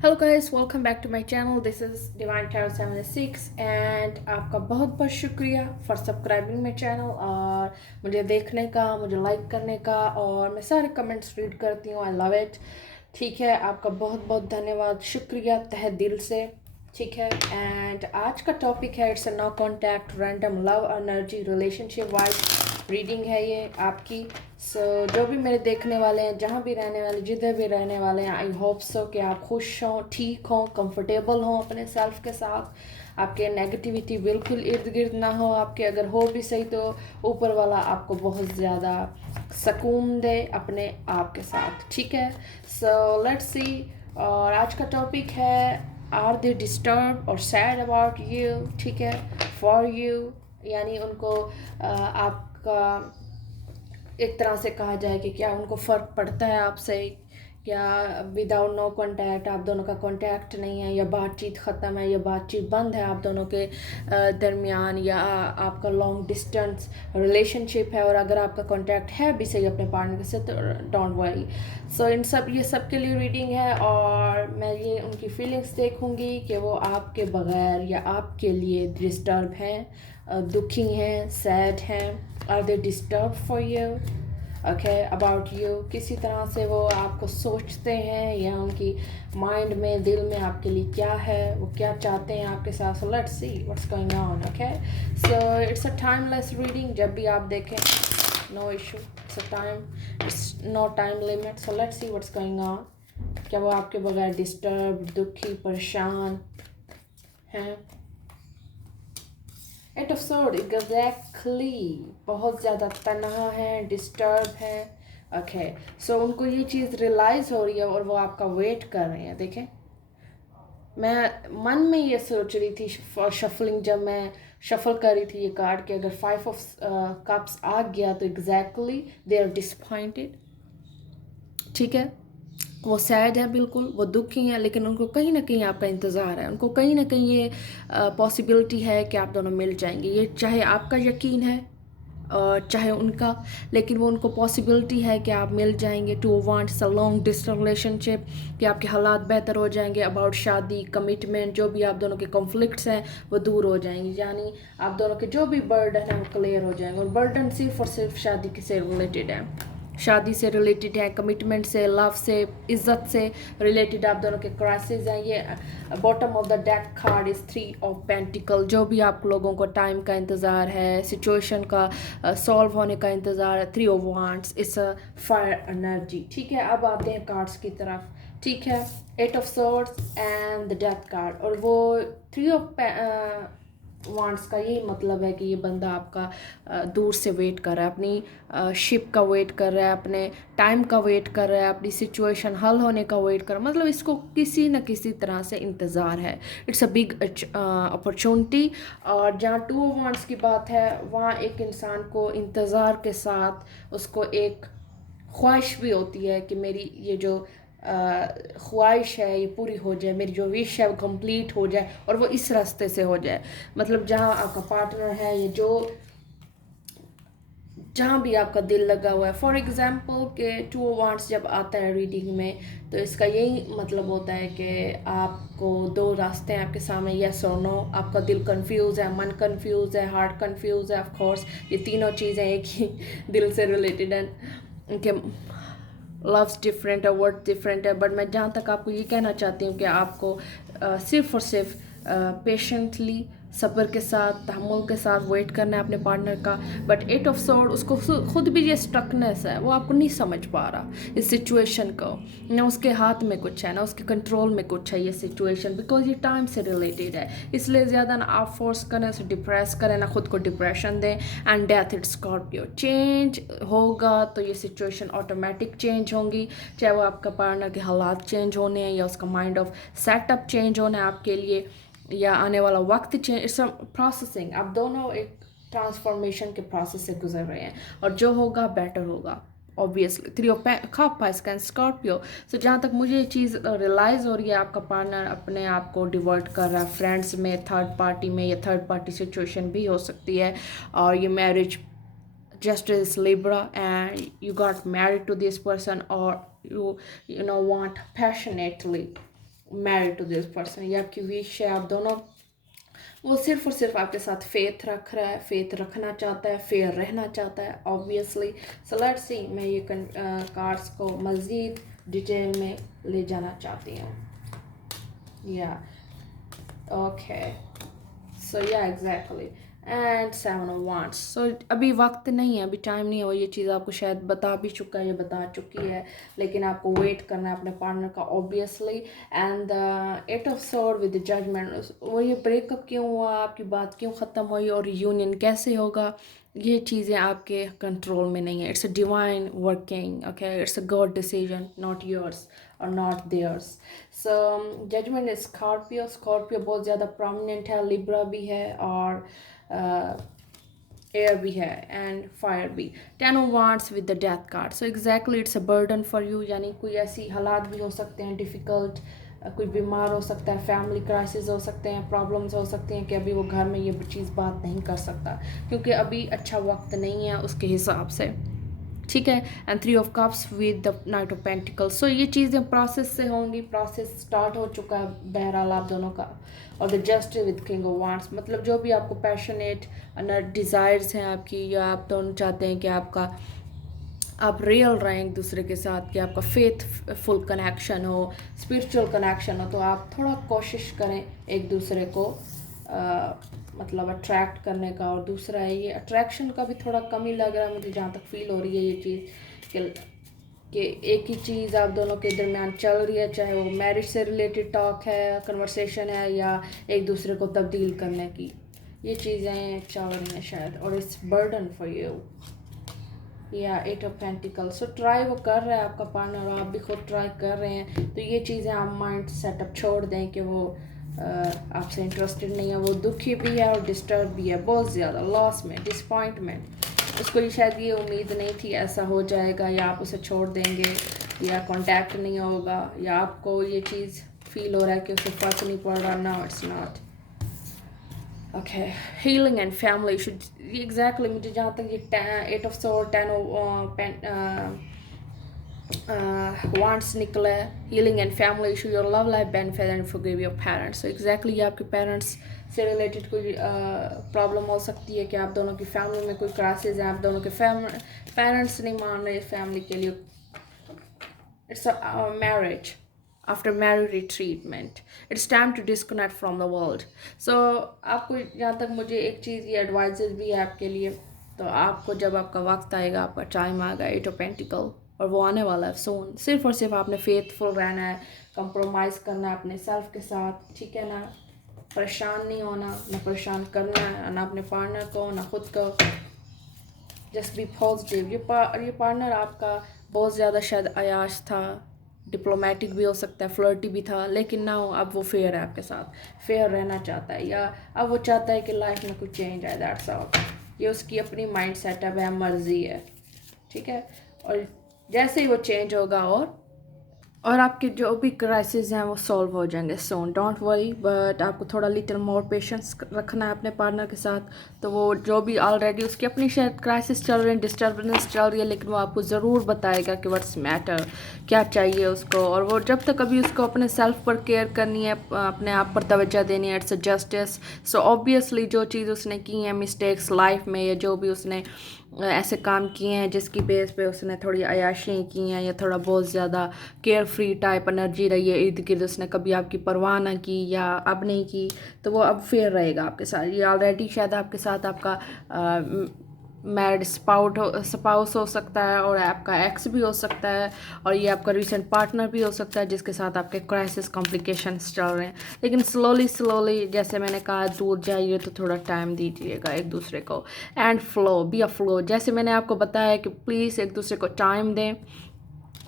Hello guys, welcome back to my channel. This is Divine Tarot 76 and आपका बहुत बहुत शुक्रिया फॉर सब्सक्राइबिंग माय चैनल और मुझे देखने का, मुझे लाइक करने का। और मैं सारे कमेंट्स रीड करती हूँ। I love it. ठीक है, आपका बहुत बहुत धन्यवाद, शुक्रिया तहे दिल से। ठीक है, एंड आज का टॉपिक है it's a no contact random love energy relationship wise reading है ये आपकी। जो भी मेरे देखने वाले हैं, जहाँ भी रहने वाले, जिधर भी रहने वाले हैं, आई होप सो कि आप खुश हों, ठीक हों, कंफर्टेबल हों अपने सेल्फ के साथ। आपके नेगेटिविटी बिल्कुल इर्द गिर्द ना हो आपके, अगर हो भी सही तो ऊपर वाला आपको बहुत ज़्यादा सुकून दे अपने आप के साथ। ठीक है, सो लेट्स सी। और आज का टॉपिक है आर दे डिस्टर्ब और सैड अबाउट यू। ठीक है, फॉर यू, यानी उनको आपका एक तरह से कहा जाए कि क्या उनको फ़र्क पड़ता है आपसे, क्या विदाउट नो कांटेक्ट आप दोनों का कांटेक्ट नहीं है, या बातचीत ख़त्म है, या बातचीत बंद है आप दोनों के दरमियान, या आपका लॉन्ग डिस्टेंस रिलेशनशिप है। और अगर आपका कांटेक्ट है भी सही अपने पार्टनर के साथ तो डोंट वरी। सो ये सब के लिए रीडिंग है और मैं ये उनकी फीलिंग्स देखूंगी कि वो आपके बगैर या आपके लिए डिस्टर्ब हैं, दुखी हैं, सैड हैं। Are they disturb for you, okay, about you. किसी तरह से वो आपको सोचते हैं, या उनकी माइंड में, दिल में आपके लिए क्या है, वो क्या चाहते हैं आपके साथ। So let's see what's going on. Okay, so it's a timeless reading. जब भी आप देखें, no issue, it's no time limit. So let's see what's going on. क्या वो आपके बगैर डिस्टर्ब, दुखी, परेशान हैं? एट ऑफ सोर्ड, एग्जैक्टली, बहुत ज़्यादा तनहा है, डिस्टर्ब है। ओके, सो उनको ये चीज़ रियलाइज़ हो रही है और वो आपका वेट कर रहे हैं। देखें, मैं मन में ये सोच रही थी फॉर शफलिंग, जब मैं शफल कर रही थी ये कार्ड के, अगर 5 ऑफ कप्स आ गया तो एग्जैक्टली दे आर डिसपॉइंटेड। ठीक है, वो सैड है, बिल्कुल वो दुखी हैं, लेकिन उनको कहीं ना कहीं आपका इंतज़ार है। उनको कहीं ना कहीं ये पॉसिबिलिटी है कि आप दोनों मिल जाएंगे। ये चाहे आपका यकीन है और चाहे उनका, लेकिन वो उनको पॉसिबिलिटी है कि आप मिल जाएंगे। To wants a long distance relationship, कि आपके हालात बेहतर हो जाएंगे। अबाउट शादी, कमिटमेंट, जो भी आप दोनों के कॉन्फ्लिक्ट्स हैं वो दूर हो जाएंगे, यानी आप दोनों के जो भी बर्डन है वो क्लियर हो जाएंगे। और बर्डन सिर्फ और सिर्फ शादी से रिलेटेड है, शादी से रिलेटेड है, कमिटमेंट से, लव से, इज्जत से रिलेटेड आप दोनों के क्राइसिस हैं। ये bottom of the deck card is 3 of pentacle. जो भी आप लोगों को टाइम का इंतज़ार है, सिचुएशन का सॉल्व होने का इंतज़ार है, 3 of wands, it's a fire energy. ठीक है, अब आते हैं कार्ड्स की तरफ। ठीक है, 8 of swords and the death card. और वो 3 ऑफ वांट्स का यही मतलब है कि ये बंदा आपका दूर से वेट कर रहा है, अपनी शिप का वेट कर रहा है, अपने टाइम का वेट कर रहा है, अपनी सिचुएशन हल होने का वेट कर रहा है। मतलब इसको किसी न किसी तरह से इंतज़ार है। It's a big opportunity. और जहाँ 2 ऑफ वांट्स की बात है, वहाँ एक इंसान को इंतज़ार के साथ उसको एक ख्वाहिश भी होती है कि मेरी ये जो ख्वाहिश है ये पूरी हो जाए, मेरी जो विश है वो कंप्लीट हो जाए, और वो इस रास्ते से हो जाए। मतलब जहाँ आपका पार्टनर है, ये जो जहाँ भी आपका दिल लगा हुआ है। फॉर एग्ज़ाम्पल के 2 वांट्स जब आता है रीडिंग में, तो इसका यही मतलब होता है कि आपको 2 रास्ते हैं आपके सामने, यस और नो। आपका दिल कंफ्यूज है, मन कंफ्यूज है, हार्ट कंफ्यूज है। ऑफ कोर्स ये तीनों चीज़ें एक ही दिल से रिलेटेड हैं कि लव्स डिफरेंट है, वर्ड डिफरेंट है। बट मैं जहाँ तक आपको ये कहना चाहती हूँ कि आपको सिर्फ और सिर्फ पेशेंटली, सब्र के साथ, तहम्मुल के साथ वेट करना है अपने पार्टनर का। बट 8 ऑफ सोर्ड, उसको खुद भी ये स्टकनेस है, वो आपको नहीं समझ पा रहा इस सिचुएशन को। ना उसके हाथ में कुछ है, ना उसके कंट्रोल में कुछ है ये सिचुएशन, बिकॉज ये टाइम से रिलेटेड है। इसलिए ज़्यादा ना आप फोर्स करें, उसे डिप्रेस करें, ना खुद को डिप्रेशन दें। And death, it's Scorpio. Change होगा तो ये सिचुएशन ऑटोमेटिक चेंज होंगी, चाहे वो आपका पार्टनर के हालात चेंज होने हैं, या उसका माइंड ऑफ सेटअप चेंज होना है आपके लिए, या आने वाला वक्त चेंज। It's processing. आप दोनों एक ट्रांसफॉर्मेशन के प्रोसेस से गुजर रहे हैं, और जो होगा बेटर होगा obviously. 3 of cups can Scorpio. So जहाँ तक मुझे ये चीज़ रियलाइज़ हो रही है, आपका पार्टनर अपने आप को डिवर्ट कर रहा है फ्रेंड्स में, थर्ड पार्टी में, या थर्ड पार्टी सिचुएशन भी हो सकती है। और ये marriage just as Libra, and you got married to this person, or you know want passionately, married to this person, ये आपकी विश है, आप दोनों, वो सिर्फ और सिर्फ आपके साथ फेथ रख रहा है, फेथ रखना चाहता है, फेयर रहना चाहता है ऑब्वियसली। सो लेट्स सी, मैं ये कार्ड्स को मज़ीद डिटेल में ले जाना चाहती हूँ। या ओके, सो या एग्जैक्टली, एंड 7 ऑफ वांड्स। सो अभी वक्त नहीं है, अभी टाइम नहीं है, वो ये चीज़ आपको शायद बता भी चुका है, ये बता चुकी है, लेकिन आपको वेट करना है अपने पार्टनर का obviously. And 8 of sword with the judgement, वो ये ब्रेकअप क्यों हुआ, आपकी बात क्यों ख़त्म हुई और यूनियन कैसे होगा, ये चीज़ें आपके कंट्रोल में नहीं है। It's a divine working, okay, it's a god decision, not yours और not theirs. So judgement is Scorpio, Scorpio बहुत ज़्यादा प्रोमिनेंट है, लिब्रा भी है और एयर भी है एंड फायर भी। 10 of wands with the death card, so exactly it's a burden for you, यानी कोई ऐसी हालात भी हो सकते हैं डिफ़िकल्ट, कोई बीमार हो सकता है, फैमिली क्राइसिस हो सकते हैं, प्रॉब्लम्स हो सकती हैं कि अभी वो घर में ये चीज़ बात नहीं कर सकता क्योंकि अभी अच्छा वक्त नहीं है उसके हिसाब से, ठीक है। And 3 of cups with the knight of pentacles, so ये चीज़ें प्रोसेस से होंगी, प्रोसेस स्टार्ट हो चुका है बहरहाल आप दोनों का। और the justice with king of wands, मतलब जो भी आपको पैशनेट डिज़ायर्स हैं आपकी, या आप दोनों चाहते हैं कि आप रियल रहें एक दूसरे के साथ, कि आपका फेथफुल कनेक्शन हो, स्पिरिचुअल कनेक्शन हो, तो आप थोड़ा कोशिश करें एक दूसरे को मतलब अट्रैक्ट करने का। और दूसरा है ये अट्रैक्शन का भी थोड़ा कमी लग रहा है मुझे, जहाँ तक फील हो रही है ये चीज़ कि एक ही चीज़ आप दोनों के दरमियान चल रही है, चाहे वो मैरिज से रिलेटेड टॉक है, कन्वर्सेशन है, या एक दूसरे को तब्दील करने की, ये चीज़ें चल रही हैं शायद। और इट्स बर्डन फॉर यू, या 8 ऑफ पेंटिकल्स, सो ट्राई वो कर रहा है आपका पार्टनर और आप भी खुद ट्राई कर रहे हैं, तो ये चीज़ें आप माइंड सेटअप छोड़ दें कि वो आपसे इंटरेस्टेड नहीं है, वो दुखी भी है और डिस्टर्ब भी है बहुत ज़्यादा, लॉस में, डिसपॉइंटमेंट, उसको शायद ये उम्मीद नहीं थी ऐसा हो जाएगा, या आप उसे छोड़ देंगे, या कांटेक्ट नहीं होगा, या आपको ये चीज़ फील हो रहा है कि उसे फ़र्क नहीं पड़ रहा। No, it's not okay. Healing and family should, exactly मुझे जहाँ तक ये 8 ऑफ स्वॉर्ड, 10 ऑफ वांट्स निकला है, healing and family issue, your love life benefit and forgive your parents, so exactly ये आपके पेरेंट्स से रिलेटेड कोई प्रॉब्लम हो सकती है कि आप दोनों की फैमिली में कोई क्राइसिस है, आप दोनों के पेरेंट्स नहीं मान रहे फैमिली के लिए। It's a marriage after marriage treatment, it's time to disconnect from the world. So आपको जहाँ तक मुझे एक चीज़ ये एडवाइजेस भी है आपके लिए, तो आपको जब आपका वक्त आएगा, आपका टाइम आएगा, 8 ऑफ पेंटिकल, और वो आने वाला है सोन, सिर्फ और सिर्फ आपने फेथफुल रहना है, कंप्रोमाइज़ करना है अपने सेल्फ के साथ, ठीक है ना, परेशान नहीं होना, ना परेशान करना है ना अपने पार्टनर को ना खुद को, जस्ट बी पॉजिटिव। ये पार्टनर आपका बहुत ज़्यादा शायद अयाश था, डिप्लोमेटिक भी हो सकता है, फ्लर्टी भी था, लेकिन ना अब वो फेयर है आपके साथ, फेयर रहना चाहता है, या अब वो चाहता है कि लाइफ में कुछ चेंज आए, दैट्स ऑल। ये उसकी अपनी माइंड सेटअप है, मर्जी है, ठीक है। और जैसे ही वो चेंज होगा और आपके जो भी क्राइसिस हैं वो सॉल्व हो जाएंगे सोन, डोंट वरी, बट आपको थोड़ा लिटिल मोर पेशेंस रखना है अपने पार्टनर के साथ। तो वो जो भी ऑलरेडी उसकी अपनी शायद क्राइसिस चल रहे हैं, डिस्टर्बेंस चल रही है, लेकिन वो आपको ज़रूर बताएगा कि व्हाट्स मैटर, क्या चाहिए उसको। और वो जब तक अभी उसको अपने सेल्फ पर केयर करनी है, अपने आप पर तवज्जो देनी है, it's a justice. So obviously जो चीज़ उसने की है मिस्टेक्स लाइफ में, या जो भी उसने ऐसे काम किए हैं जिसकी बेस पे उसने थोड़ी अयाशियाँ की हैं, या थोड़ा बहुत ज़्यादा केयर फ्री टाइप एनर्जी रही है इर्द गिर्द, उसने कभी आपकी परवाह ना की या अब नहीं की, तो वो अब फेयर रहेगा आपके साथ। ये ऑलरेडी शायद आपके साथ आपका मैरिड स्पाउस हो सकता है, और आपका एक्स भी हो सकता है, और ये आपका रिसेंट पार्टनर भी हो सकता है जिसके साथ आपके क्राइसिस कॉम्प्लिकेशंस चल रहे हैं। लेकिन स्लोली जैसे मैंने कहा, दूर जाइए तो थोड़ा टाइम दीजिएगा एक दूसरे को, and flow, be a flow, जैसे मैंने आपको बताया कि प्लीज़ एक दूसरे को टाइम दें,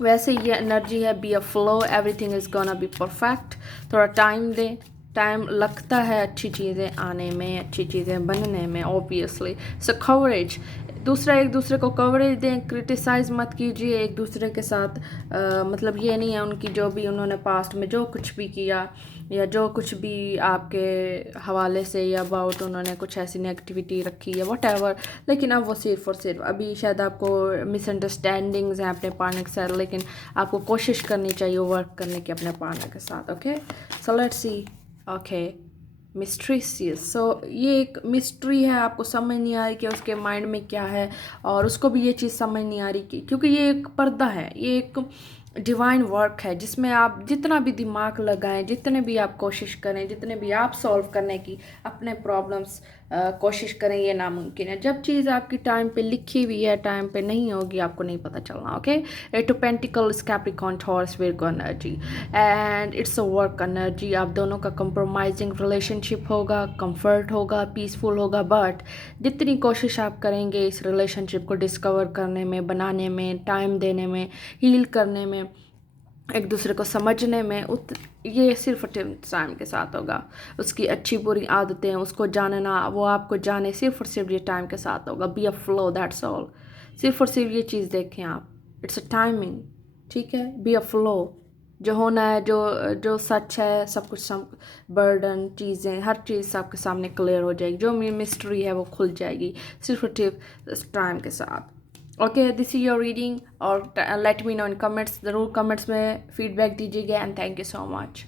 वैसे ये एनर्जी है, be a flow, everything is gonna be perfect. थोड़ा टाइम दें, टाइम लगता है अच्छी चीज़ें आने में, अच्छी चीज़ें बनने में ऑब्वियसली। सो कवरेज, दूसरा एक दूसरे को कवरेज दें, क्रिटिसाइज़ मत कीजिए एक दूसरे के साथ। मतलब ये नहीं है उनकी जो भी उन्होंने पास्ट में जो कुछ भी किया या जो कुछ भी आपके हवाले से या अबाउट उन्होंने कुछ ऐसी नेगेटिविटी रखी है वट, लेकिन अब वो सिर्फ और सिर्फ अभी शायद आपको मिसअंडरस्टैंडिंग्स हैं अपने पार्टनर के साथ, लेकिन आपको कोशिश करनी चाहिए वर्क करने की अपने पार्टनर के साथ। Okay, so let's see. Okay, mysterious, so ये एक मिस्ट्री है, आपको समझ नहीं आ रही कि उसके माइंड में क्या है, और उसको भी ये चीज़ समझ नहीं आ रही कि क्योंकि ये एक पर्दा है, ये एक डिवाइन वर्क है जिसमें आप जितना भी दिमाग लगाएं, जितने भी आप कोशिश करें, जितने भी आप सॉल्व करने की अपने प्रॉब्लम्स कोशिश करें, ये नामुमकिन है। जब चीज़ आपकी टाइम पे लिखी हुई है, टाइम पे नहीं होगी, आपको नहीं पता चलना। Okay, eight of pentacles, Capricorn, Taurus, Virgo energy and it's a work energy. आप दोनों का कंप्रोमाइजिंग रिलेशनशिप होगा, कंफर्ट होगा, पीसफुल होगा, बट जितनी कोशिश आप करेंगे इस रिलेशनशिप को डिस्कवर करने में, बनाने में, टाइम देने में, हील करने में, एक दूसरे को समझने में, ये सिर्फ टाइम के साथ होगा। उसकी अच्छी बुरी आदतें, उसको जानना, वो आपको जाने, सिर्फ और सिर्फ ये टाइम के साथ होगा। Be a flow, that's all. सिर्फ और सिर्फ ये चीज़ देखें आप, इट्स अ टाइमिंग, ठीक है। बी अ फ्लो, जो होना है, जो सच है, सब कुछ, सब बर्डन चीज़ें, हर चीज़ आपके सामने क्लियर हो जाएगी, जो मिस्ट्री है वो खुल जाएगी सिर्फ और सिर्फ टाइम के साथ। Okay, this is your reading, और let me know in comments, ज़रूर कमेंट्स में फीडबैक दीजिएगा, and thank you so much.